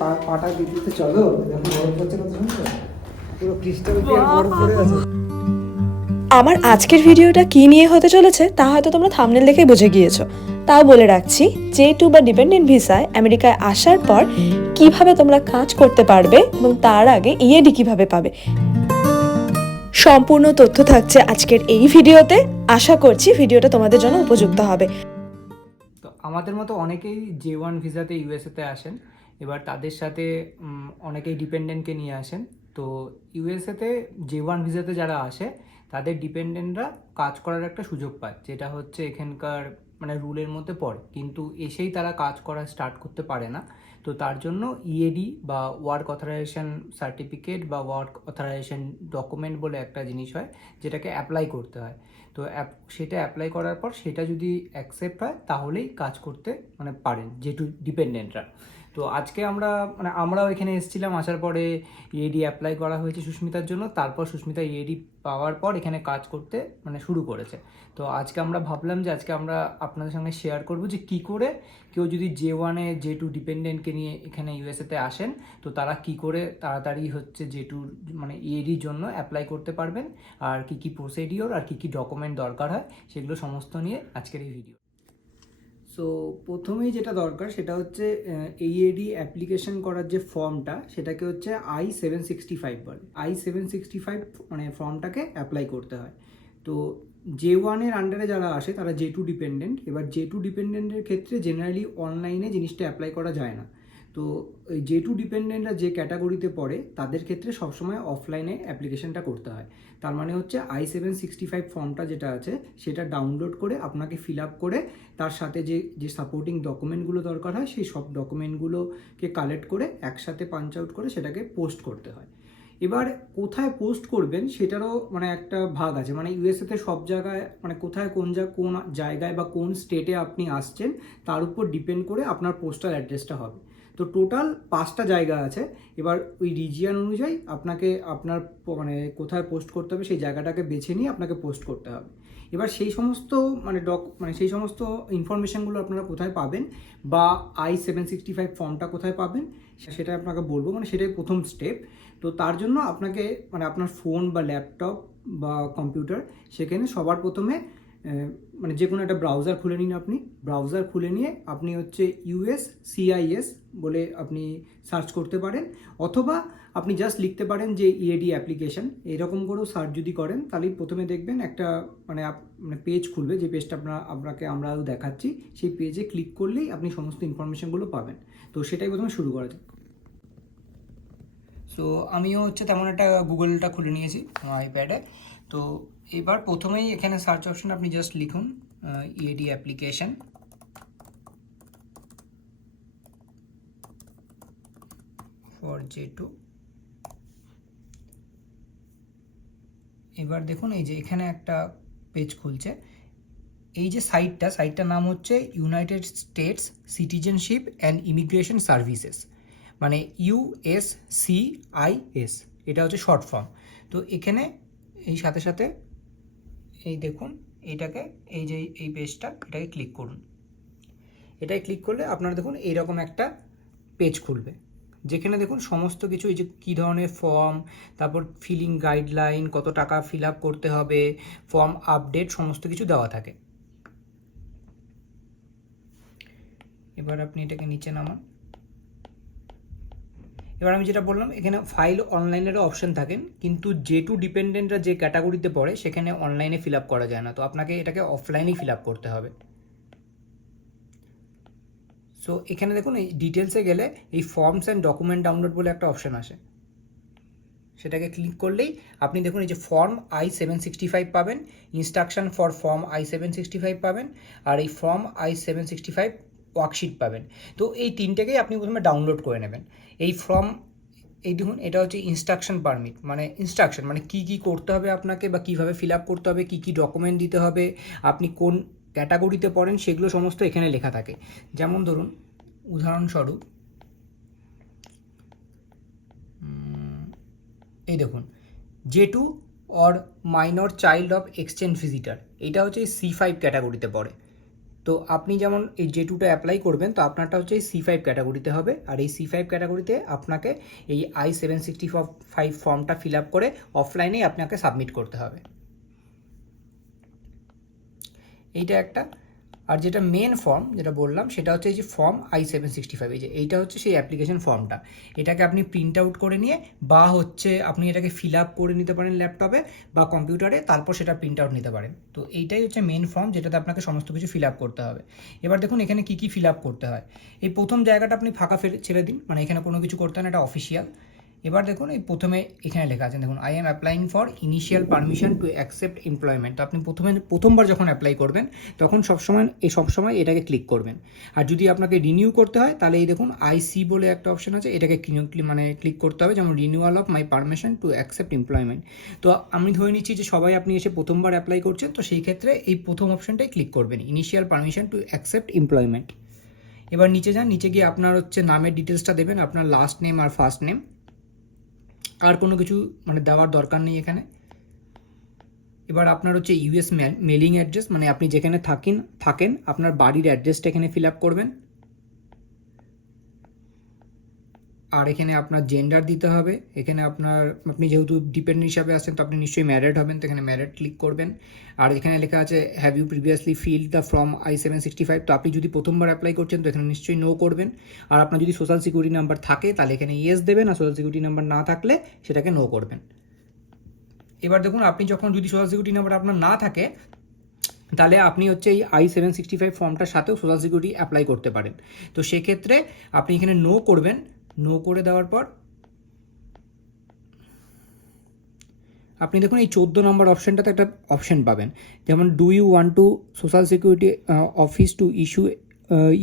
পা পাটা চলো দেখো বরফ পড়ছে কত সুন্দর পুরো ক্রিস্টাল বরফ পড়ে আছে। আমার আজকের ভিডিওটা কি নিয়ে হতে চলেছে তা হয়তো তোমরা থামনেল দেখেই বুঝে গিয়েছো। তাও বলে রাখছি জে টু বা ডিপেন্ডেন্ট ভিসায় আমেরিকায় আসার পর কীভাবে তোমরা কাজ করতে পারবে এবং তার আগে ইএডি কীভাবে পাবে। সম্পূর্ণ তথ্য থাকছে আজকের এই ভিডিওতে। আশা করছি ভিডিওটা তোমাদের জন্য উপযুক্ত হবে। তো আমাদের মতো অনেকেই জে ওয়ান ভিসাতে ইউএসএতে আসেন। এবার তাদের সাথে অনেকেই ডিপেন্ডেন্টকে নিয়ে আসেন। তো ইউএসএতে জে ওয়ান ভিসাতে যারা আসে, তাদের ডিপেন্ডেন্টরা কাজ করার একটা সুযোগ পায়, যেটা হচ্ছে এখানকার মানে রুলের মধ্যে পড়ে। কিন্তু এসেই তারা কাজ করা স্টার্ট করতে পারে না। তো তার জন্য ইএডি বা ওয়ার্ক অথরাইজেশন সার্টিফিকেট বা ওয়ার্ক অথরাইজেশন ডকুমেন্ট বলে একটা জিনিস হয়, যেটাকে অ্যাপ্লাই করতে হয়। তো সেটা অ্যাপ্লাই করার পর সেটা যদি অ্যাকসেপ্ট হয়, তাহলেই কাজ করতে মানে পারেন যেটু ডিপেন্ডেন্টরা তো আজকে আমরা মানে আমরাও এখানে এসেছিলাম, আসার পরে ইএডি অ্যাপ্লাই করা হয়েছে সুস্মিতার জন্য, তারপর সুস্মিতা ইএডি পাওয়ার পর এখানে কাজ করতে মানে শুরু করেছে। তো আজকে আমরা ভাবলাম যে আজকে আমরা আপনাদের সঙ্গে শেয়ার করব যে কি করে কেউ যদি জে ওয়ানে জে টু ডিপেন্ডেন্টকে নিয়ে এখানে ইউএসএতে আসেন, তো তারা কি করে তাড়াতাড়ি হচ্ছে জে টু মানে ইএডির জন্য অ্যাপ্লাই করতে পারবেন, আর কি কি প্রসিডিওর আর কি কি ডকুমেন্ট দরকার হয়, সেগুলো সমস্ত নিয়ে আজকের এই ভিডিও সো প্রথমেই যেটা দরকার সেটা হচ্ছে এইএডি অ্যাপ্লিকেশন করার যে ফর্মটা সেটাকে হচ্ছে আই সেভেন সিক্সটি ফাইভ বলে। আই সেভেন সিক্সটি ফাইভ মানে ফর্মটাকে অ্যাপ্লাই করতে হয়। তো জে ওয়ানের আন্ডারে যারা আসে, তারা জে টু ডিপেন্ডেন্ট এবার জে টু ডিপেন্ডেন্টের ক্ষেত্রে জেনারেলি অনলাইনে জিনিসটা অ্যাপ্লাই করা যায় না। তো জে টু ডিপেন্ডেন্টরা যে ক্যাটাগরিতে পড়ে, তাদের ক্ষেত্রে সবসময় অফলাইনে অ্যাপ্লিকেশনটা করতে হয়। তার মানে হচ্ছে আই সেভেন সিক্সটি ফাইভ ফর্মটা যেটা আছে, সেটা ডাউনলোড করে আপনাকে ফিল আপ করে, তার সাথে যে যে সাপোর্টিং ডকুমেন্টগুলো দরকার হয়, সেই সব ডকুমেন্টগুলোকে কালেক্ট করে একসাথে পাঞ্চ আউট করে সেটাকে পোস্ট করতে হয়। এবার কোথায় পোস্ট করবেন, সেটারও মানে একটা ভাগ আছে। মানে ইউএসএতে সব জায়গায় মানে কোথায় কোন যা, কোন জায়গায় বা কোন স্টেটে আপনি আসছেন, তার উপর ডিপেন্ড করে আপনার পোস্টাল অ্যাড্রেসটা হবে। তো টোটাল পাঁচটা জায়গা আছে। এবার ওই রিজিয়ান অনুযায়ী আপনাকে আপনার মানে কোথায় পোস্ট করতে হবে সেই জায়গাটাকে বেছে নিয়ে আপনাকে পোস্ট করতে হবে। এবার সেই সমস্ত মানে ডক মানে সেই সমস্ত ইনফরমেশানগুলো আপনারা কোথায় পাবেন বা আই সেভেন সিক্সটি ফাইভ ফর্মটা কোথায় পাবেন, সেটা আপনাকে বলব মানে সেটাই প্রথম স্টেপ তো তার জন্য আপনাকে মানে আপনার ফোন বা ল্যাপটপ বা কম্পিউটার সেখানে সবার প্রথমে মানে যে কোনো একটা ব্রাউজার খুলে নিন আপনি। ব্রাউজার খুলে নিয়ে আপনি হচ্ছে ইউএস সিআইএস বলে আপনি সার্চ করতে পারেন। অথবা আপনি জাস্ট লিখতে পারেন যে E ইএডি অ্যাপ্লিকেশন এরকম করেও সার্চ যদি করেন, তাহলেই প্রথমে দেখবেন একটা মানে মানে পেজ খুলবে, যে পেজটা আপনার আপনাকে আমরাও দেখাচ্ছি। সেই পেজে ক্লিক করলেই আপনি সমস্ত ইনফরমেশনগুলো পাবেন। তো সেটাই প্রথমে শুরু করা যাক। সো আমিও হচ্ছে তেমন একটা গুগলটা খুলে নিয়েছি, আমার আইপ্যাডে তো এবার প্রথমেই এখানে সার্চ অপশন আপনি জাস্ট লিখুন EAD application for J two এবার দেখুন এই যে এখানে একটা পেজ খুলছে। এই যে সাইটটা সাইটটার নাম হচ্ছে United States citizenship and immigration services মানে ইউএসসিআইএস এটা হচ্ছে শর্ট ফর্ম তো এখানে এই সাথে সাথে এই দেখুন, এইটাকে, এই যে এই পেজটা, এটাকে ক্লিক করুন। এটাই ক্লিক করলে আপনারা দেখুন এইরকম একটা পেজ খুলবে। যেখানে দেখুন সমস্ত কিছু, এই যে কী ধরনের ফর্ম তারপর ফিলিং গাইডলাইন কত টাকা ফিল আপ করতে হবে ফর্ম আপডেট সমস্ত কিছু দেওয়া থাকে। এবার আপনি এটাকে নিচে নামান। এবার আমি যেটা বললাম, এখানে ফাইল অনলাইনেরও অপশন থাকেন কিন্তু যে টু ডিপেন্ডেন্টরা যে ক্যাটাগরিতে পড়ে, সেখানে অনলাইনে ফিল আপ করা যায় না। তো আপনাকে এটাকে অফলাইনেই ফিল আপ করতে হবে। সো এখানে দেখুন, এই ডিটেলসে গেলে এই ফর্মস অ্যান্ড ডকুমেন্ট ডাউনলোড বলে একটা অপশন আসে। সেটাকে ক্লিক করলেই আপনি দেখুন, এই যে form I seven sixty five পাবেন instruction for form I seven sixty five পাবেন, আর এই form I seven sixty five worksheet পাবেন। তো এই তিনটেকেই আপনি প্রথমে ডাউনলোড করে নেবেন। এই ফর্ম এই দেখুন, এটা হচ্ছে ইনস্ট্রাকশন পারমিট মানে ইনস্ট্রাকশন মানে কি কি করতে হবে আপনাকে বা কীভাবে ফিল আপ করতে হবে, কি কি ডকুমেন্ট দিতে হবে, আপনি কোন ক্যাটাগরিতে পড়েন, সেগুলো সমস্ত এখানে লেখা থাকে। যেমন ধরুন, উদাহরণস্বরূপ এই দেখুন J two or minor child of exchange visitor এটা হচ্ছে সি ফাইভ ক্যাটাগরিতে পড়ে। তো আপনি যেমন এই জে টুটা অ্যাপ্লাই করবেন, তো আপনারটা হচ্ছে এই সি ফাইভ ক্যাটাগরিতে হবে। আর এই সি ফাইভ ক্যাটাগরিতে আপনাকে এই আই সেভেন সিক্সটি ফাইভ ফর্মটা ফিল আপ করে অফলাইনেই আপনাকে সাবমিট করতে হবে। এইটা একটা। আর যেটা মেন ফর্ম যেটা বললাম, সেটা হচ্ছে এই যে form I seven sixty five এই যে এইটা হচ্ছে সেই অ্যাপ্লিকেশন ফর্মটা এটাকে আপনি প্রিন্ট আউট করে নিয়ে বা হচ্ছে আপনি এটাকে ফিল আপ করে নিতে পারেন ল্যাপটপে বা কম্পিউটারে তারপর সেটা প্রিন্ট আউট নিতে পারেন। তো এইটাই হচ্ছে মেন ফর্ম যেটাতে আপনাকে সমস্ত কিছু ফিল আপ করতে হবে। এবার দেখুন এখানে কী কী ফিল আপ করতে হয়। এই প্রথম জায়গাটা আপনি ফাঁকা ফেলে, ছেড়ে দিন। মানে এখানে কোনো কিছু করতে হয় না, এটা অফিসিয়াল এবার দেখুন, এই প্রথমে এখানে লেখা আছে, দেখুন I am applying for initial permission to accept employment তো আপনি প্রথমে, প্রথমবার যখন অ্যাপ্লাই করবেন, তখন সবসময় এই সবসময় এটাকে ক্লিক করবেন। আর যদি আপনাকে রিনিউ করতে হয়, তাহলে এই দেখুন আইসি বলে একটা অপশন আছে, এটাকে মানে ক্লিক করতে হবে, যেমন renewal of my permission to accept employment তো আমি ধরে নিচ্ছি যে সবাই আপনি এসে প্রথমবার অ্যাপ্লাই করছেন, তো সেই ক্ষেত্রে এই প্রথম অপশনটাই ক্লিক করবেন initial permission to accept employment এবার নিচে যান, নিচে গিয়ে আপনার হচ্ছে নামের ডিটেলসটা দেবেন, আপনার লাস্ট নেম আর ফার্স্ট নেম আর কোনো কিছু মানে দেওয়ার দরকার নেই এখানে। এবার আপনার হচ্ছে ইউএস মেলিং অ্যাড্রেস মানে আপনি যেখানে থাকেন থাকেন, আপনার বাড়ির অ্যাড্রেসটা এখানে ফিল আপ করবেন। আর এখানে আপনার জেন্ডার দিতে হবে। এখানে আপনার, আপনি যেহেতু ডিপেন্ডেন্ট হিসাবে আছেন, তো আপনি নিশ্চয়ই ম্যারেড হবেন, তো এখানে ম্যারেড ক্লিক করবেন। আর এখানে লেখা আছে have you previously fill the from I seven sixty five তো আপনি যদি প্রথমবার অ্যাপ্লাই করছেন, তো এখানে নিশ্চয়ই নো করবেন। আর আপনার যদি সোশ্যাল সিকিউরিটি নাম্বার থাকে, তাহলে এখানে ইয়েস দেবেন। আর সোশ্যাল সিকিউরিটি নাম্বার না থাকলে, সেটাকে নো করবেন। এবার দেখুন, আপনি যখন যদি সোশ্যাল সিকিউরিটি নাম্বার আপনার না থাকে, তাহলে আপনি হচ্ছে এই আই সেভেন সিক্সটি ফাইভ ফর্মটার সাথেও সোশ্যাল সিকিউরিটি অ্যাপ্লাই করতে পারেন। তো সেক্ষেত্রে আপনি এখানে নো করবেন। নো করে দেওয়ার পর, আপনি দেখুন এই চোদ্দ নম্বর অপশানটাতে একটা অপশন পাবেন। যেমন do you want to social security office to issue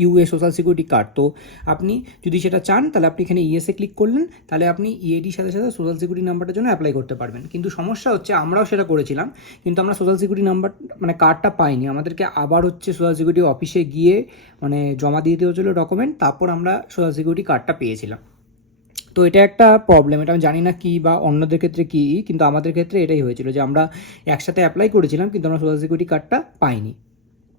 you a social security card তো আপনি যদি সেটা চান, তাহলে আপনি এখানে ইএসএ ক্লিক করলেন, তাহলে আপনি ইএডির সাথে সাথে সোশ্যাল সিকিউরিটি নাম্বারটার জন্য অ্যাপ্লাই করতে পারবেন। কিন্তু সমস্যা হচ্ছে, আমরাও সেটা করেছিলাম, কিন্তু আমরা সোশ্যাল সিকিউরিটি নাম্বার মানে কার্ডটা পাইনি। আমাদেরকে আবার হচ্ছে সোশ্যাল সিকিউরিটি অফিসে গিয়ে মানে জমা দিয়ে দিতে হচ্ছিল ডকুমেন্ট তারপর আমরা সোশ্যাল সিকিউরিটি কার্ডটা পেয়েছিলাম। তো এটা একটা প্রবলেম এটা আমি জানি না কী বা অন্যদের ক্ষেত্রে কী, কিন্তু আমাদের ক্ষেত্রে এটাই হয়েছিল যে আমরা একসাথে অ্যাপ্লাই করেছিলাম, কিন্তু আমরা সোশ্যাল সিকিউরিটি কার্ডটা পাইনি।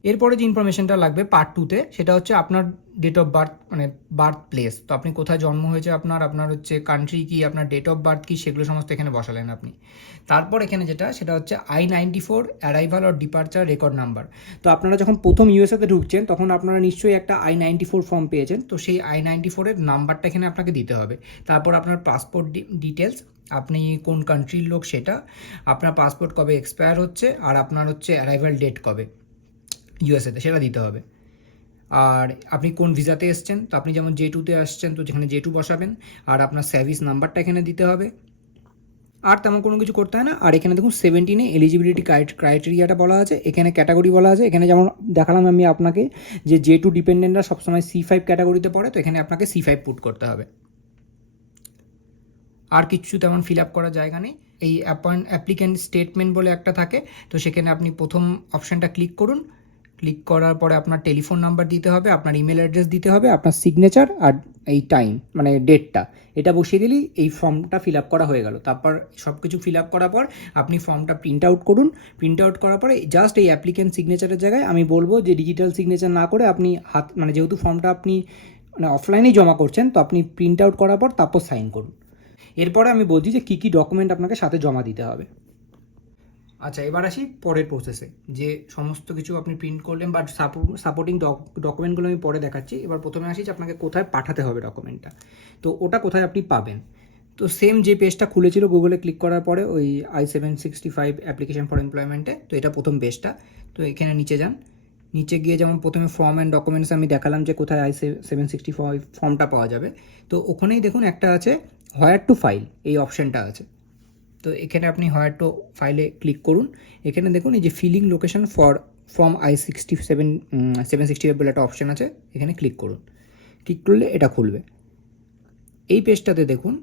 এরপরে যে ইনফরমেশনটা লাগবে পার্ট টুতে সেটা হচ্ছে আপনার ডেট অফ বার্থ মানে বার্থ প্লেস তো আপনি কোথায় জন্ম হয়েছে আপনার আপনার হচ্ছে কান্ট্রি কি, আপনার ডেট অফ বার্থ কি, সেগুলো সমস্ত এখানে বসালেন আপনি। তারপর এখানে যেটা, সেটা হচ্ছে I ninety four arrival or departure record number তো আপনারা যখন প্রথম ইউএসএতে ঢুকছেন, তখন আপনারা নিশ্চয়ই একটা আই নাইনটি ফোর ফর্ম পেয়েছেন। তো সেই আই নাইনটি ফোরের নাম্বারটা এখানে আপনাকে দিতে হবে। তারপর আপনার পাসপোর্ট ডিটেলস আপনি কোন কান্ট্রির লোক সেটা, আপনার পাসপোর্ট কবে এক্সপায়ার হচ্ছে, আর আপনার হচ্ছে অ্যারাইভাল ডেট কবে। ইউএসএতে সেটা দিতে হবে। আর আপনি কোন ভিসাতে এসছেন, তো আপনি যেমন জে টুতে আসছেন, তো যেখানে জে টু বসাবেন, আর আপনার সার্ভিস নাম্বারটা এখানে দিতে হবে। আর তেমন কোনো কিছু করতে হয় না। আর এখানে দেখুন সেভেন্টিনে এলিজিবিলিটি ক্রাইটেরিয়াটা বলা আছে, এখানে ক্যাটাগরি বলা আছে। এখানে যেমন দেখালাম আমি আপনাকে যে জে টু ডিপেন্ডেন্টরা সবসময় সি ফাইভ ক্যাটাগরিতে পড়ে, তো এখানে আপনাকে সি ফাইভ পুট করতে হবে। আর কিছু তেমন ফিল আপ করার জায়গা নেই। এই অ্যাপয়েন্ট অ্যাপ্লিক্যান্ট স্টেটমেন্ট বলে একটা থাকে, তো সেখানে আপনি প্রথম অপশানটা ক্লিক করুন। ক্লিক করার পরে আপনার টেলিফোন নাম্বার দিতে হবে, আপনার ইমেল অ্যাড্রেস দিতে হবে, আপনার সিগনেচার আর এই টাইম মানে ডেটটা। এটা বসিয়ে দিলেই এই ফর্মটা ফিল আপ করা হয়ে গেল। তারপর সব কিছু ফিল আপ করার পর আপনি ফর্মটা প্রিন্ট আউট করুন। প্রিন্ট আউট করার পরে জাস্ট এই অ্যাপ্লিকেন্ট সিগনেচারের জায়গায় আমি বলব যে ডিজিটাল সিগনেচার না করে আপনি হাত মানে যেহেতু ফর্মটা আপনি মানে অফলাইনেই জমা করছেন, তো আপনি প্রিন্ট আউট করার পর তারপর সাইন করুন। এরপরে আমি বলছি যে কী কী ডকুমেন্ট আপনাকে সাথে জমা দিতে হবে। আচ্ছা এবার আসি পরের প্রসেসে যে সমস্ত কিছু আপনি প্রিন্ট করলেন বা সাপোর্টিং ডকুমেন্টগুলো আমি পরে দেখাচ্ছি। এবার প্রথমে আসি যে আপনাকে কোথায় পাঠাতে হবে ডকুমেন্টটা তো ওটা কোথায় আপনি পাবেন? তো সেম যে পেজটা খুলেছিল গুগলে ক্লিক করার পরে ওই I seven sixty five application for এমপ্লয়মেন্টে তো এটা প্রথম পেজটা তো এখানে নিচে যান। নিচে গিয়ে যেমন প্রথমে ফর্ম অ্যান্ড ডকুমেন্টস আমি দেখালাম যে কোথায় আই সেভেন সিক্সটি ফাইভ ফর্মটা পাওয়া যাবে। তো ওখানেই দেখুন একটা আছে হোয়ার টু ফাইল এই অপশানটা আছে। তো এখানে আপনি হোয়ার টু ফাইলে ক্লিক করুন। এখানে দেখুন এই যে filing location for from I sixty seven seven sixty five বলে একটা অপশান আছে। এখানে ক্লিক করুন। ক্লিক করলে এটা খুলবে। এই পেজটাতে দেখুন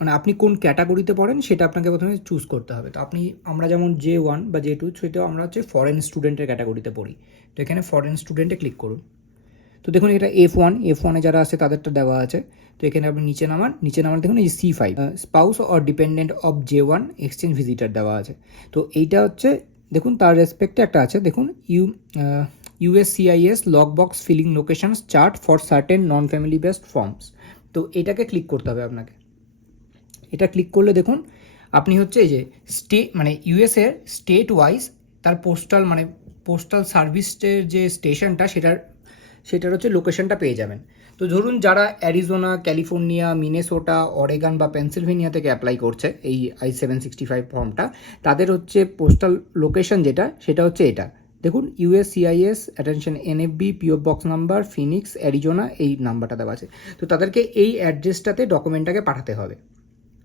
মানে আপনি কোন ক্যাটাগরিতে পড়েন সেটা আপনাকে প্রথমে চুজ করতে হবে। তো আপনি, আমরা যেমন জে ওয়ান বা জে টু সেটাও আমরা হচ্ছে ফরেন স্টুডেন্টের ক্যাটাগরিতে পড়ি। তো এখানে ফরেন স্টুডেন্টে ক্লিক করুন। তো দেখুন এটা এফ ওয়ান এফ ওয়ানে যারা আছে তাদেরটা দেওয়া আছে। তো এখানে আপনি নিচে নামান নিচে নামান দেখুন এই C five spouse or dependent of J one exchange visitor দেওয়া আছে। তো এইটা হচ্ছে, দেখুন তার রেসপেক্টে একটা আছে, দেখুন U USCIS lock box filing locations chart for certain non family based forms তো এটাকে ক্লিক করতে হবে আপনাকে। এটা ক্লিক করলে দেখুন, আপনি হচ্ছে এই যে স্টে মানে ইউএসের স্টেট ওয়াইজ তার পোস্টাল মানে পোস্টাল সার্ভিসের যে স্টেশনটা সেটার সেটার হচ্ছে লোকেশনটা পেয়ে যাবেন। তো ধরুন যারা অ্যারিজোনা ক্যালিফোর্নিয়া মিনেসোটা অরেগান বা পেনসিলভেনিয়া থেকে অ্যাপ্লাই করছে এই আই সেভেন সিক্সটি ফাইভ ফর্মটা তাদের হচ্ছে পোস্টাল লোকেশন যেটা, সেটা হচ্ছে এটা। দেখুন US CIS attention NFB PO box number Phoenix Arizona এই নাম্বারটা দেওয়া আছে। তো তাদেরকে এই অ্যাড্রেসটাতে ডকুমেন্টটাকে পাঠাতে হবে।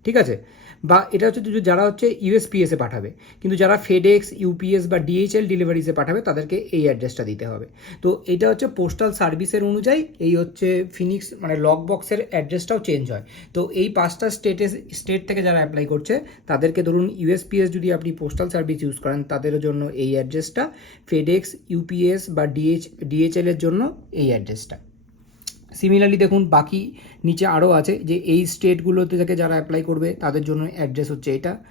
ঠিক আছে? বা এটা হচ্ছে যারা হচ্ছে ইউএসপিএসে পাঠাবে, কিন্তু যারা ফেডেক্স ইউপিএস বা ডিএইচএল ডেলিভারিসে পাঠাবে, তাদেরকে এই অ্যাড্রেসটা দিতে হবে। তো এটা হচ্ছে পোস্টাল সার্ভিসের অনুযায়ী, এই হচ্ছে ফিনিক্স মানে লক বক্সের অ্যাড্রেসটাও চেঞ্জ হয়। তো এই পাঁচটা স্টেটে স্টেট থেকে যারা অ্যাপ্লাই করছে, তাদেরকে ধরুন ইউএসপিএস যদি আপনি পোস্টাল সার্ভিস ইউজ করেন, তাদের জন্য এই অ্যাড্রেসটা ফেডেক্স ইউপিএস বা ডিএইচ ডিএইচএল এর জন্য এই অ্যাড্রেসটা সিমিলারলি দেখুন, বাকি নিচে আরও আছে যে এই স্টেটগুলোতে থেকে যারা অ্যাপ্লাই করবে, তাদের জন্য অ্যাড্রেস হচ্ছে এটা।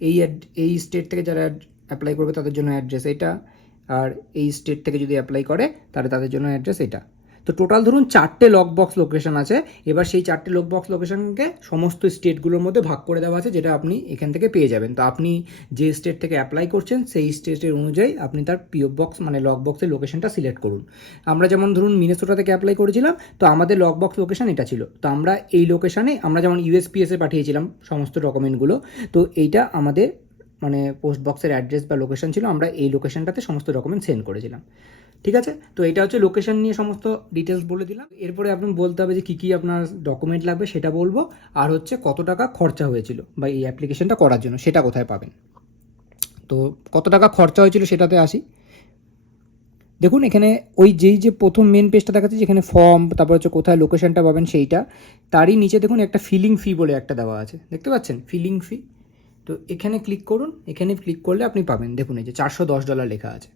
এই এই স্টেট থেকে যারা অ্যাপ্লাই করবে, তাদের জন্য অ্যাড্রেস এটা। আর এই স্টেট থেকে যদি অ্যাপ্লাই করে, তাহলে তাদের জন্য অ্যাড্রেস এটা। তো টোটাল ধরুন চারটে লক বক্স লোকেশন আছে। এবার সেই চারটে লক বক্স লোকেশনকে সমস্ত স্টেটগুলোর মধ্যে ভাগ করে দেওয়া আছে, যেটা আপনি এখান থেকে পেয়ে যাবেন। তো আপনি যে স্টেট থেকে অ্যাপ্লাই করছেন, সেই স্টেটের অনুযায়ী আপনি তার পিও বক্স মানে লক বক্সের লোকেশনটা সিলেক্ট করুন। আমরা যেমন ধরুন মিনেসোটা থেকে অ্যাপ্লাই করেছিলাম, তো আমাদের লক বক্স লোকেশন এটা ছিল। তো আমরা এই লোকেশানে আমরা যেমন ইউএসপিএসে পাঠিয়েছিলাম সমস্ত ডকুমেন্টগুলো তো এইটা আমাদের মানে পোস্ট বক্সের অ্যাড্রেস বা লোকেশন ছিল, আমরা এই লোকেশনটাতে সমস্ত ডকুমেন্ট সেন্ড করেছিলাম। ঠিক আছে? তো এটা হচ্ছে লোকেশন নিয়ে সমস্ত ডিটেলস বলে দিলাম। এরপরে আপনি বলতে হবে যে কী কী আপনার ডকুমেন্ট লাগবে, সেটা বলব। আর হচ্ছে কত টাকা খরচা হয়েছিল বা এই অ্যাপ্লিকেশনটা করার জন্য, সেটা কোথায় পাবেন? তো কত টাকা খরচা হয়েছিল সেটাতে আসি। দেখুন, এখানে ওই যেই যে প্রথম মেন পেজটা দেখাচ্ছে, যেখানে ফর্ম তারপর হচ্ছে কোথায় লোকেশনটা পাবেন সেইটা, তারই নিচে দেখুন একটা ফিলিং ফি বলে একটা দেওয়া আছে। দেখতে পাচ্ছেন? ফিলিং ফি তো এখানে ক্লিক করুন। এখানে ক্লিক করলে আপনি পাবেন। দেখুন, এই যে চারশো দশ ডলার লেখা আছে।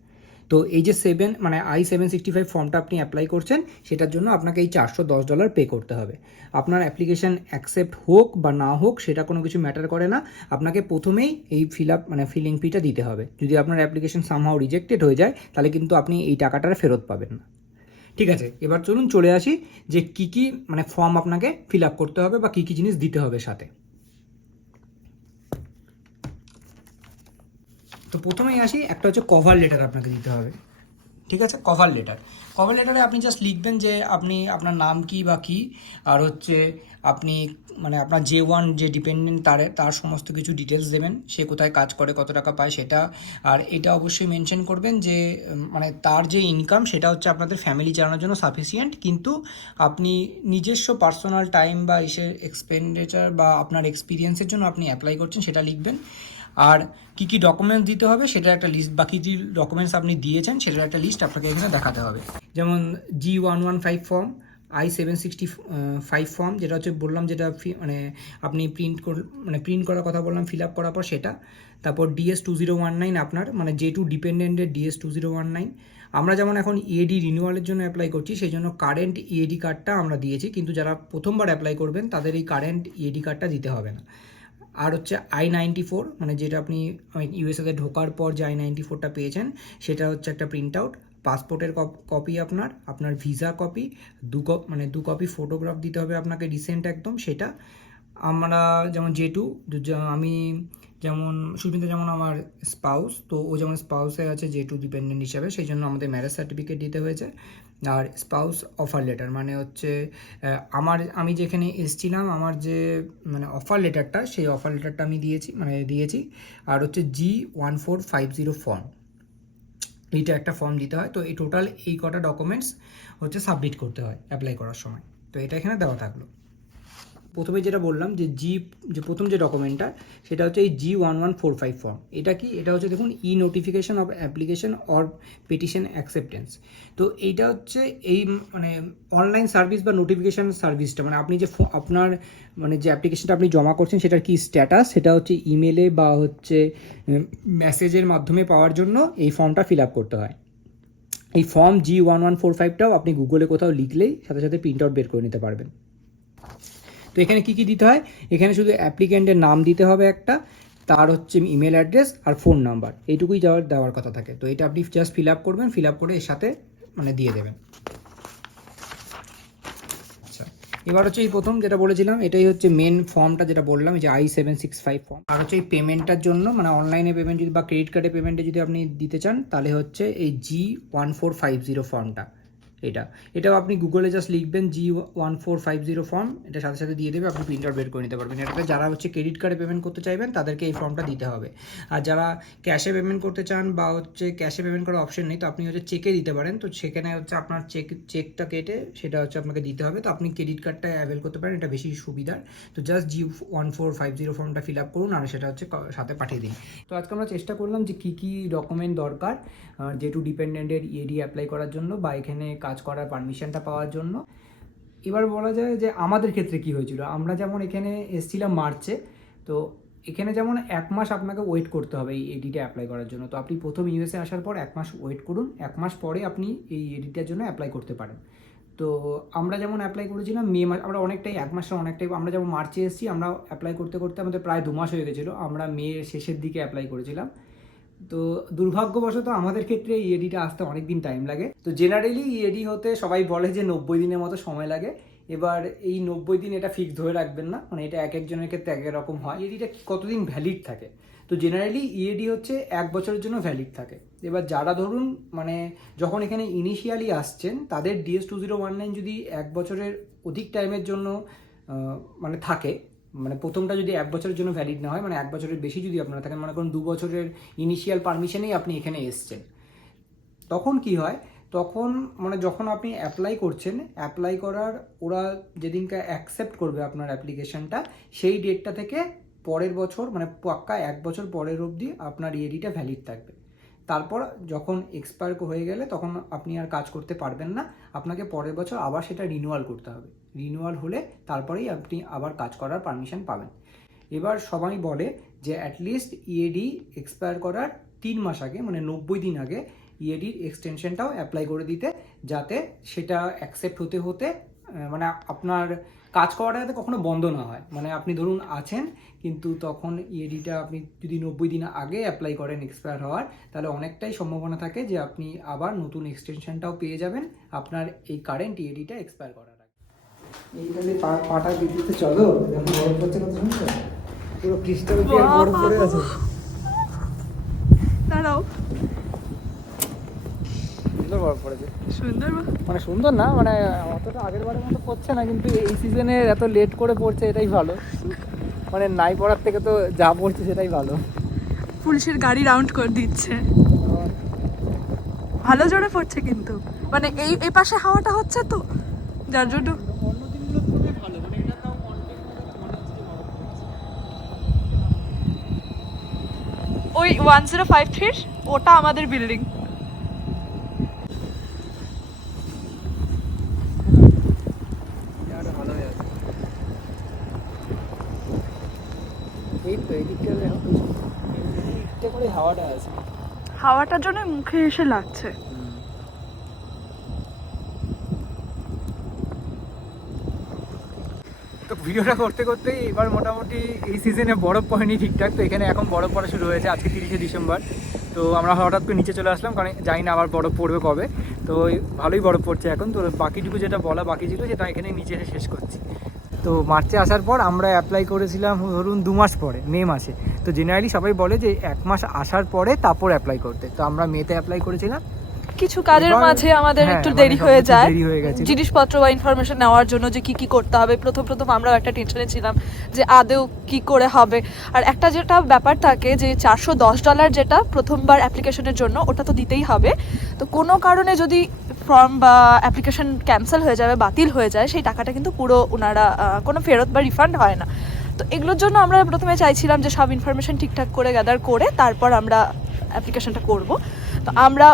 তো এই যে সেভেন মানে আই সেভেন সিক্সটি ফাইভ ফর্মটা আপনি অ্যাপ্লাই করছেন, সেটার জন্য আপনাকে এই চারশো দশ ডলার পে করতে হবে। আপনার অ্যাপ্লিকেশন অ্যাকসেপ্ট হোক বা না হোক, সেটা কোনো কিছু ম্যাটার করে না। আপনাকে প্রথমেই এই ফিল আপ মানে ফিলিং ফিটা দিতে হবে। যদি আপনার অ্যাপ্লিকেশন সামহাও রিজেক্টেড হয়ে যায়, তাহলে কিন্তু আপনি এই টাকাটা ফেরত পাবেন না। ঠিক আছে, এবার চলুন চলে আসি যে কি কি মানে ফর্ম আপনাকে ফিল আপ করতে হবে বা কি কি জিনিস দিতে হবে সাথে। তো প্রথমেই আসি, একটা হচ্ছে কভার লেটার আপনাকে দিতে হবে। ঠিক আছে? কভার লেটার কভার লেটারে আপনি জাস্ট লিখবেন যে আপনি, আপনার নাম কি বা কি, আর হচ্ছে আপনি মানে আপনার যে ওয়ান যে ডিপেন্ডেন্ট তার তার সমস্ত কিছু ডিটেলস দেবেন, সে কোথায় কাজ করে, কত টাকা পায় সেটা, আর এটা অবশ্যই মেনশন করবেন যে মানে তার যে ইনকাম সেটা হচ্ছে আপনাদের ফ্যামিলি চালানোর জন্য সাফিসিয়েন্ট কিন্তু আপনি নিজস্ব পার্সোনাল টাইম বা ইসের এক্সপেন্ডিচার বা আপনার এক্সপিরিয়েন্সের জন্য আপনি অ্যাপ্লাই করছেন, সেটা লিখবেন। আর কি কি ডকুমেন্টস দিতে হবে সেটার একটা লিস্ট বাকি যে ডকুমেন্টস আপনি দিয়েছেন সেটার একটা লিস্ট আপনাকে এখানে দেখাতে হবে। যেমন G one one five form I seven sixty five form যেটা হচ্ছে বললাম যেটা মানে আপনি প্রিন্ট কর মানে প্রিন্ট করার কথা বললাম ফিল আপ করার পর সেটা। তারপর DS two zero one nine আপনার মানে J two ডিপেন্ডেন্টের DS two zero one nine আমরা যেমন এখন ইএডি রিনিউয়ালের জন্য অ্যাপ্লাই করছি সেই জন্য কারেন্ট ইএডি কার্ডটা আমরা দিয়েছি, কিন্তু যারা প্রথমবার অ্যাপ্লাই করবেন, তাদের এই কারেন্ট ইএডি কার্ডটা দিতে হবে না। আর হচ্ছে আই নাইনটি ফোর মানে যেটা আপনি ইউএসএতে ঢোকার পর যে আই নাইনটি ফোরটা পেয়েছেন, সেটা হচ্ছে একটা প্রিন্ট আউট পাসপোর্টের কপি আপনার আপনার ভিসা কপি দু কপ মানে দু কপি ফটোগ্রাফ দিতে হবে আপনাকে রিসেন্ট একদম সেটা। আমরা যেমন জে টু আমি যেমন, সুস্মিতা যেমন আমার স্পাউস তো ও যেমন স্পাউসে আছে জে টু ডিপেন্ডেন্ট হিসাবে, সেই জন্য আমাদের ম্যারেজ সার্টিফিকেট দিতে হয়েছে। আর স্পাউস অফার লেটার মানে হচ্ছে আমার, আমি যেখানে এসেছিলাম, আমার যে মানে অফার লেটারটা সেই অফার লেটারটা আমি দিয়েছি মানে দিয়েছি। আর হচ্ছে G one four five zero form এইটা একটা ফর্ম দিতে হয়। তো এই টোটাল এই কটা ডকুমেন্টস হচ্ছে সাবমিট করতে হয় অ্যাপ্লাই করার সময়। তো এটা এখানে দেওয়া থাকল। প্রথমে যেটা বললাম যে জি যে প্রথম যে ডকুমেন্টটা সেটা হচ্ছে এই G one one four five form এটা কি? এটা হচ্ছে দেখুন E notification of application or petition acceptance তো এইটা হচ্ছে এই মানে অনলাইন সার্ভিস বা নোটিফিকেশান সার্ভিসটা মানে আপনি যে আপনার মানে যে অ্যাপ্লিকেশনটা আপনি জমা করছেন, সেটার কি স্ট্যাটাস সেটা হচ্ছে ইমেলে বা হচ্ছে মেসেজের মাধ্যমে পাওয়ার জন্য এই ফর্মটা ফিল আপ করতে হয়। এই form G one one four ফাইভটাও আপনি গুগলে কোথাও লিখলেই সাথে সাথে প্রিন্ট আউট বের করে নিতে পারবেন। তো এখানে কি কি দিতে হয়? এখানে শুধু অ্যাপ্লিক্যান্টের নাম দিতে হবে একটা, তার হচ্ছে ইমেল অ্যাড্রেস আর ফোন নাম্বার এইটুকুই যাওয়ার দেওয়ার কথা থাকে। তো এটা আপনি জাস্ট ফিল আপ করবেন ফিল আপ করে এর সাথে মানে দিয়ে দেবেন। আচ্ছা এবার হচ্ছে এই প্রথম যেটা বলেছিলাম, এটাই হচ্ছে মেন ফর্মটা যেটা বললাম যে I seven six five form আর হচ্ছে এই পেমেন্টটার জন্য মানে অনলাইনে পেমেন্ট যদি বা ক্রেডিট কার্ডে পেমেন্টে যদি আপনি দিতে চান, তাহলে হচ্ছে এই G one four five zero ফর্মটা এটা। এটাও আপনি গুগলে জাস্ট লিখবেন G one four five zero form এটা সাথে সাথে দিয়ে দেবে, আপনি প্রিন্ট আউট বের করে নিতে পারবেন। এটাতে যারা হচ্ছে ক্রেডিট কার্ডে পেমেন্ট করতে চাইবেন, তাদেরকে এই ফর্মটা দিতে হবে। আর যারা ক্যাশে পেমেন্ট করতে চান বা হচ্ছে ক্যাশে পেমেন্ট করার অপশন নেই, তো আপনি হচ্ছে চেকে দিতে পারেন। তো সেখানে হচ্ছে আপনার চেক চেকটা কেটে সেটা হচ্ছে আপনাকে দিতে হবে। তো আপনি ক্রেডিট কার্ডটা অ্যাভেল করতে পারেন, এটা বেশি সুবিধার। তো just G one four five zero ফর্মটা ফিল আপ করুন আর সেটা হচ্ছে সাথে পাঠিয়ে দিন। তো আজকে আমরা চেষ্টা করলাম যে কী কী ডকুমেন্ট দরকার যেটু ডিপেন্ডেন্টের ইএডি অ্যাপ্লাই করার জন্য বা এখানে কাজ করার পারমিশনটা পাওয়ার জন্য। এবার বলা যায় যে আমাদের ক্ষেত্রে কি হয়েছিল? আমরা যেমন এখানে এসেছিলাম মার্চে তো এখানে যেমন এক মাস আপনাকে ওয়েট করতে হবে এই এডিটা অ্যাপ্লাই করার জন্য। তো আপনি প্রথম ইউএসএ আসার পর এক মাস ওয়েট করুন, এক মাস পরে আপনি এই এডিটার জন্য অ্যাপ্লাই করতে পারেন। তো আমরা যেমন অ্যাপ্লাই করেছিলাম, মে মাস, আমরা অনেকটাই, এক মাসের অনেকটাই, আমরা যেমন মার্চে এসেছি, আমরা অ্যাপ্লাই করতে করতে আমাদের প্রায় দু মাস হয়ে গেছিল। আমরা মে শেষের দিকে অ্যাপ্লাই করেছিলাম। তো দুর্ভাগ্যবশত আমাদের ক্ষেত্রে ইএডিটা আসতে অনেক দিন টাইম লাগে। তো জেনারেলি ইএডি হতে সবাই বলে যে নব্বই দিনের মতো সময় লাগে। এবার এই নব্বই দিন এটা ফিক্স ধরে রাখবেন না মানে এটা এক একজনের ক্ষেত্রে এক রকম হয়। ইএডিটা কতদিন ভ্যালিড থাকে? তো জেনারেলি ইএডি হচ্ছে এক বছরের জন্য ভ্যালিড থাকে। এবার যারা ধরুন মানে যখন এখানে ইনিশিয়ালি আসছেন, তাদের DS two zero one nine যদি এক বছরের অধিক টাইমের জন্য মানে থাকে মানে প্রথমটা যদি এক বছরের জন্য ভ্যালিড না হয় মানে এক বছরের বেশি যদি আপনারা থাকেন, মনে করুন দু বছরের ইনিশিয়াল পারমিশনেই আপনি এখানে এসছেন। তখন কি হয়? তখন মানে যখন আপনি অ্যাপ্লাই করছেন অ্যাপ্লাই করার ওরা যেদিনকে অ্যাকসেপ্ট করবে আপনার অ্যাপ্লিকেশনটা সেই ডেটটা থেকে পরের বছর মানে পাক্কা এক বছর পরের অবধি আপনার ইএডিটা ভ্যালিড থাকবে। তারপর যখন এক্সপায়ার হয়ে গেলে তখন আপনি আর কাজ করতে পারবেন না। আপনাকে পরের বছর আবার সেটা রিনিউয়াল করতে হবে। রিনিউয়াল হলে তারপরেই আপনি আবার কাজ করার পারমিশন পাবেন। এবার সবাই বলে যে অ্যাটলিস্ট ইএডি এক্সপায়ার করার তিন মাস আগে মানে নব্বই দিন আগে ইএডির এক্সটেনশনটাও অ্যাপ্লাই করে দিতে, যাতে সেটা অ্যাকসেপ্ট হতে হতে মানে আপনার কাজ করাটা যাতে কখনো বন্ধ না হয়। মানে আপনি ধরুন আছেন কিন্তু তখন ইএডিটা আপনি যদি নব্বই দিন আগে অ্যাপ্লাই করেন এক্সপায়ার হওয়ার তাহলে অনেকটাই সম্ভাবনা থাকে যে আপনি আবার নতুন এক্সটেনশনটাও পেয়ে যাবেন আপনার এই কারেন্ট ইএডিটা এক্সপায়ার করার আগে। এইখানে পাটা বিদ্যুতে চলো যখন বরফ পড়ছে কত সুন্দর পুরো ক্রিস্টাল বরফ পড়ে আছে। দাঁড়াও। সুন্দর বরফ পড়েছে। সুন্দর মানে সুন্দর না মানে অতটা আগের বারের মতো পড়ছে না কিন্তু এই সিজনে এত লেট করে পড়ছে এটাই ভালো। মানে নাই পড়ার থেকে তো যা পড়ছে সেটাই ভালো। পুলিশের গাড়ি রাউন্ড করে দিচ্ছে। ভালো জোরে পড়ছে কিন্তু। মানে এই এই পাশে হাওয়াটা হচ্ছে তো যার জন্য। ওই ওয়ান জিরো ফাইভ থ্রির ওটা আমাদের বিল্ডিং আরও ভালো হয়ে আছে এই তো এদিকটা এদিকটা করে হাওয়াটা আছে। হাওয়াটার জন্য মুখে এসে লাগছে। তো ভিডিওটা করতে করতে এবার মোটামুটি এই সিজনে বরফ পড়েনি ঠিকঠাক তো এখানে এখন বরফ পড়া শুরু হয়েছে আজকে তিরিশে ডিসেম্বর। তো আমরা হঠাৎ করে নিচে চলে আসলাম কারণ জানি না আবার বরফ পড়বে কবে। তো ভালোই বরফ পড়ছে এখন তো বাকিটুকু যেটা বলা বাকি ছিল সেটা এখানে নিচে এসে শেষ করছি। তো মার্চে আসার পর আমরা অ্যাপ্লাই করেছিলাম ধরুন দু মাস পরে, মে মাসে। তো জেনারেলি সবাই বলে যে এক মাস আসার পরে তারপর অ্যাপ্লাই করতে। তো আমরা মেতে অ্যাপ্লাই করেছিলাম। কিছু কাজের মাঝে আমাদের হ্যাঁ, একটু মানে দেরি হয়ে যায়। জিনিসপত্র বা ইনফরমেশন নেওয়ার জন্য যে কি কি করতে হবে প্রথম প্রথম আমরাও একটা টেনশনে ছিলাম যে আদেও কি করে হবে। আর একটা যেটা ব্যাপার থাকে যে চারশো দশ ডলার যেটা প্রথমবার অ্যাপ্লিকেশনের জন্য ওটা তো দিতেই হবে। তো কোনো কারণে যদি ফর্ম বা অ্যাপ্লিকেশন ক্যান্সেল হয়ে যাবে বাতিল হয়ে যায় সেই টাকাটা কিন্তু পুরো ওনারা কোনো ফেরত বা রিফান্ড হয় না। তো এগুলোর জন্য আমরা প্রথমে চাইছিলাম যে সব ইনফরমেশন ঠিকঠাক করে গ্যাদার করে তারপর আমরা অ্যাপ্লিকেশনটা করব। তো আমরা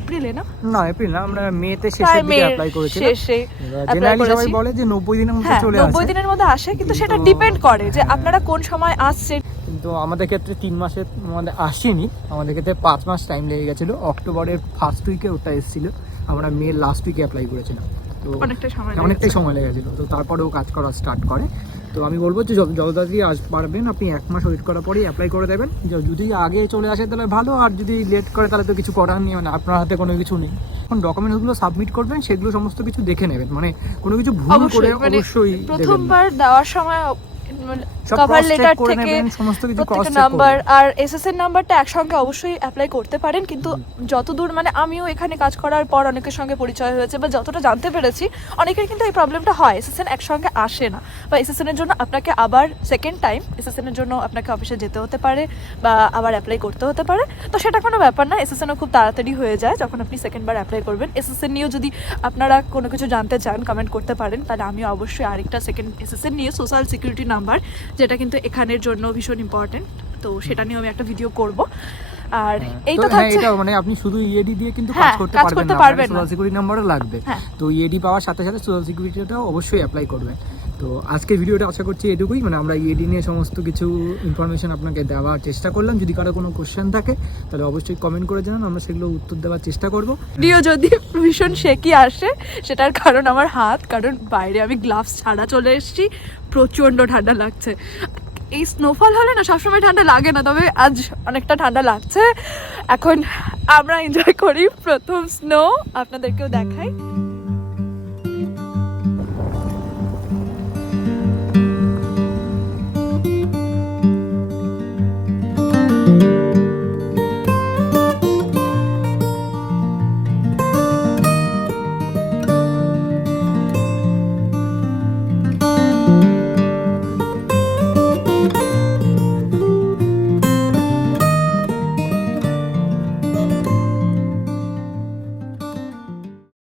এপ্রিলে না? না এপ্রিল না আমরা মেতে প্রায় শেষের দিকে অ্যাপ্লাই করেছিলাম শেষে জেনারেলি সবাই বলে যে নব্বই দিনের মধ্যে হ্যাঁ চলে আসে। দিনের মধ্যে আসে কিন্তু সেটা ডিপেন্ড করে যে। আপনারা কোন সময় আসছেন। কিন্তু আমাদের ক্ষেত্রে তিন মাসের মধ্যে আসেনি। আমাদের ক্ষেত্রে পাঁচ মাস টাইম লেগে গেছিল। অক্টোবরের ফার্স্ট উইকে ওটা এসেছিল। আমরা মে লাস্ট উইকে অ্যাপ্লাই করেছিলাম। তো অনেকটা সময় লেগেছে। অনেকটাই সময় লেগেছিলো তো তারপরেও কাজ করা স্টার্ট করে। তো আমি বলব যে যত যত তাড়াতাড়ি আস পারবেন আপনি এক মাস ওয়েট করার পরেই অ্যাপ্লাই করে দেবেন যদি আগে চলে আসে তাহলে ভালো আর যদি লেট করে তাহলে তো কিছু করার নেই মানে আপনার হাতে কোনো কিছু নেই এখন ডকুমেন্টসগুলো সাবমিট করবেন সেগুলো সমস্ত কিছু দেখে নেবেন মানে কোনো কিছু ভুল করে অবশ্যই মানে। প্রথমবার দেওয়ার সময় কভার লেটার থেকে প্রত্যেকটা নাম্বার আর এসএস এর নাম্বারটা একসঙ্গে অবশ্যই অ্যাপ্লাই করতে পারেন কিন্তু যতদূর মানে আমিও এখানে কাজ করার পর অনেকের সঙ্গে পরিচয় হয়েছে বা যতটা জানতে পেরেছি অনেকের কিন্তু এই প্রবলেমটা হয়। এসএসএন একসঙ্গে আসে না। বা এসএসএন এর জন্য আপনাকে আবার সেকেন্ড টাইম এসএসএন এর জন্য আপনাকে অফিসে যেতে হতে পারে বা আবার অ্যাপ্লাই করতে হতে পারে। তো সেটা কোনো ব্যাপার না এসএসএনও খুব তাড়াতাড়ি হয়ে যায় যখন আপনি সেকেন্ড বার অ্যাপ্লাই করবেন। এসএসএন নিয়েও যদি আপনারা কোনো কিছু জানতে চান কমেন্ট করতে পারেন তাহলে আমিও অবশ্যই আরেকটা সেকেন্ড এসএসএন নিয়ে সোশ্যাল সিকিউরিটি নাম্বার যেটা কিন্তু এখানের জন্য ভীষণ ইম্পর্টেন্ট তো সেটা নিয়ে আমি একটা ভিডিও করব। আর এই তো হ্যাঁ, থাকছে এটা মানে আপনি শুধু ইএডি দিয়ে কিন্তু কাজ হ্যাঁ, করতে কাজ পারবেন করতে না পারবেন না। সোশ্যাল সিকিউরিটি নাম্বারও লাগবে। হ্যাঁ। তো ইএডি পাওয়ার সাথে সাথে সোশ্যাল সিকিউরিটিটাও অবশ্যই অ্যাপ্লাই করবেন। তো আজকে ভিডিওটা আশা করছি এটুকুই। মানে আমরা ইএডি নিয়ে সমস্ত কিছু ইনফরমেশন আপনাকে দেওয়ার চেষ্টা করলাম। যদি কারও কোনো কোশ্চেন থাকে, তাহলে অবশ্যই কমেন্ট করে জানান, আমরা সেগুলো উত্তর দেওয়ার চেষ্টা করব। ভিডিও যদি ভীষণ শেকি আসে, সেটার কারণ আমার হাত, কারণ বাইরে আমি গ্লাভস ছাড়া চলে এসেছি। প্রচণ্ড ঠান্ডা লাগছে। এই স্নোফল হলে না সবসময় ঠান্ডা লাগে না, তবে আজ অনেকটা ঠান্ডা লাগছে। এখন আমরা এনজয় করি প্রথম স্নো আপনাদেরকেও দেখাই।